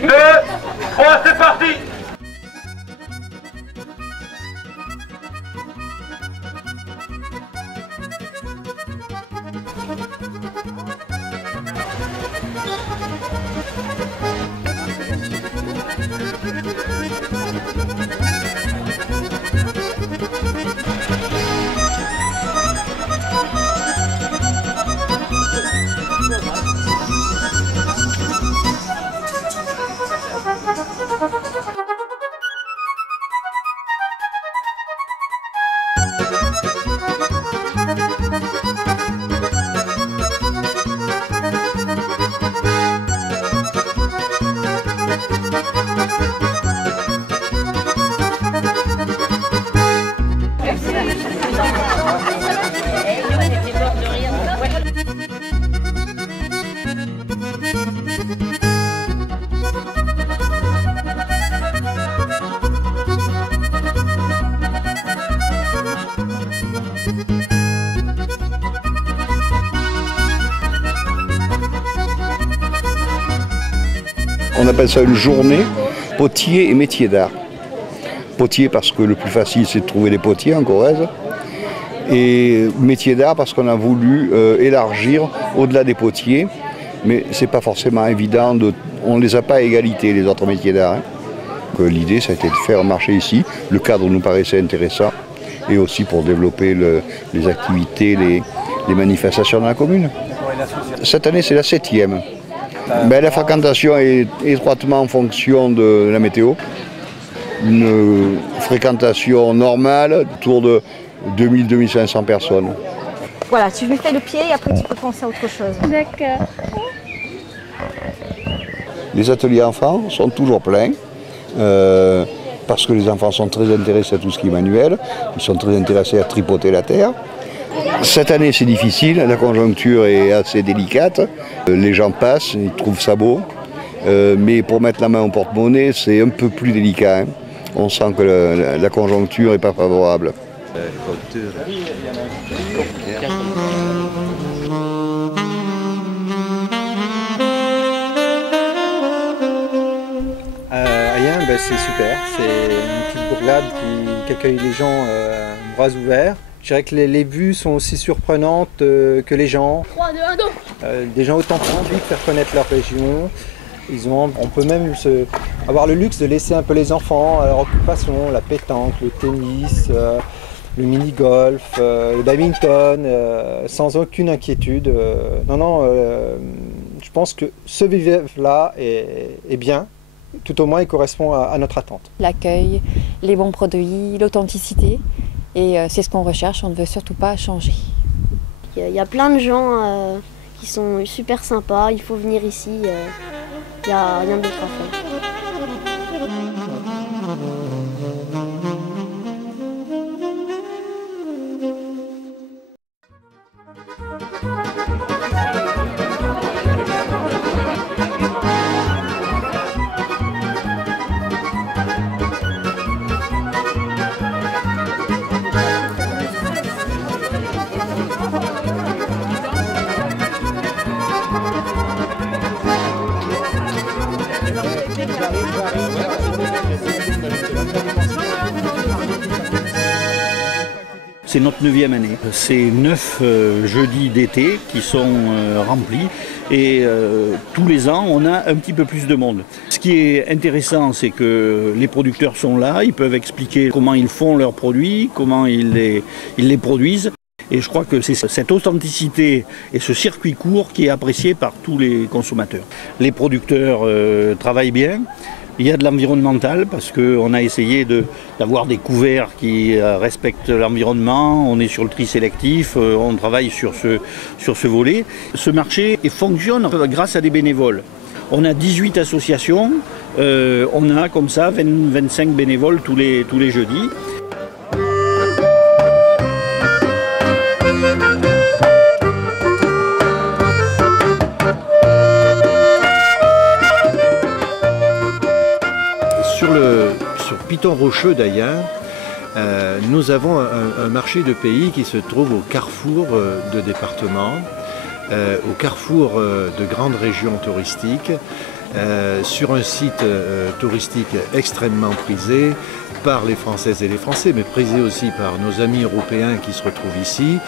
2, 3, c'est parti! On appelle ça une journée potier et métier d'art. Potier parce que le plus facile c'est de trouver des potiers en Corrèze. Et métier d'art parce qu'on a voulu élargir au-delà des potiers. Mais c'est pas forcément évident, on ne les a pas à égalité les autres métiers d'art. L'idée ça a été de faire marcher ici. Le cadre nous paraissait intéressant. Et aussi pour développer les activités, les manifestations dans la commune. Cette année c'est la 7e. La fréquentation est étroitement en fonction de la météo. Une fréquentation normale, autour de 2000-2500 personnes. Voilà, tu lui fais le pied et après tu peux penser à autre chose. D'accord. Les ateliers enfants sont toujours pleins, parce que les enfants sont très intéressés à tout ce qui est manuel, ils sont très intéressés à tripoter la terre. Cette année c'est difficile, la conjoncture est assez délicate, les gens passent, ils trouvent ça beau, mais pour mettre la main au porte-monnaie c'est un peu plus délicat. Hein. On sent que la conjoncture n'est pas favorable. C'est super, c'est une petite bourgade qui accueille les gens bras ouverts. Je dirais que les vues sont aussi surprenantes que les gens. 3, 2, 1, go. Des gens authentiques, faire connaître leur région. On peut même avoir le luxe de laisser un peu les enfants à leur occupation, la pétanque, le tennis, le mini-golf, le badminton, sans aucune inquiétude. Je pense que ce vivre-là est bien. Tout au moins, il correspond à notre attente. L'accueil, les bons produits, l'authenticité, et c'est ce qu'on recherche, on ne veut surtout pas changer. Il y a plein de gens qui sont super sympas, il faut venir ici, il n'y a rien d'autre à faire. C'est notre 9e année. C'est 9 jeudis d'été qui sont remplis et tous les ans on a un petit peu plus de monde. Ce qui est intéressant, c'est que les producteurs sont là, ils peuvent expliquer comment ils font leurs produits, comment ils les produisent. Et je crois que c'est cette authenticité et ce circuit court qui est apprécié par tous les consommateurs. Les producteurs travaillent bien. Il y a de l'environnemental parce qu'on a essayé d'avoir des couverts qui respectent l'environnement. On est sur le tri sélectif, on travaille sur ce volet. Ce marché fonctionne grâce à des bénévoles. On a 18 associations, on a comme ça 25 bénévoles tous les jeudis. Sur Piton Rocheux d'ailleurs, nous avons un marché de pays qui se trouve au carrefour de départements. au carrefour de grandes régions touristiques, sur un site touristique extrêmement prisé par les Françaises et les Français, mais prisé aussi par nos amis européens qui se retrouvent ici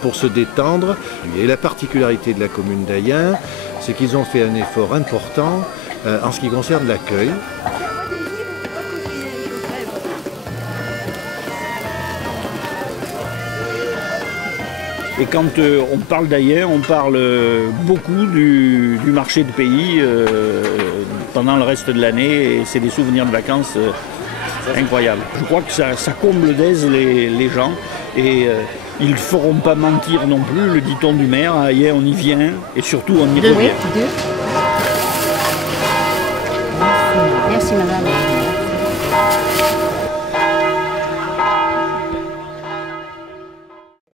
pour se détendre. Et la particularité de la commune d'Ayen, c'est qu'ils ont fait un effort important en ce qui concerne l'accueil. Et quand on parle d'Ayen, on parle beaucoup du marché de pays pendant le reste de l'année, et c'est des souvenirs de vacances incroyables. Je crois que ça comble d'aise les gens, et ils ne feront pas mentir non plus, le dit-on du maire, à Ayen on y vient, et surtout on y revient. Merci madame.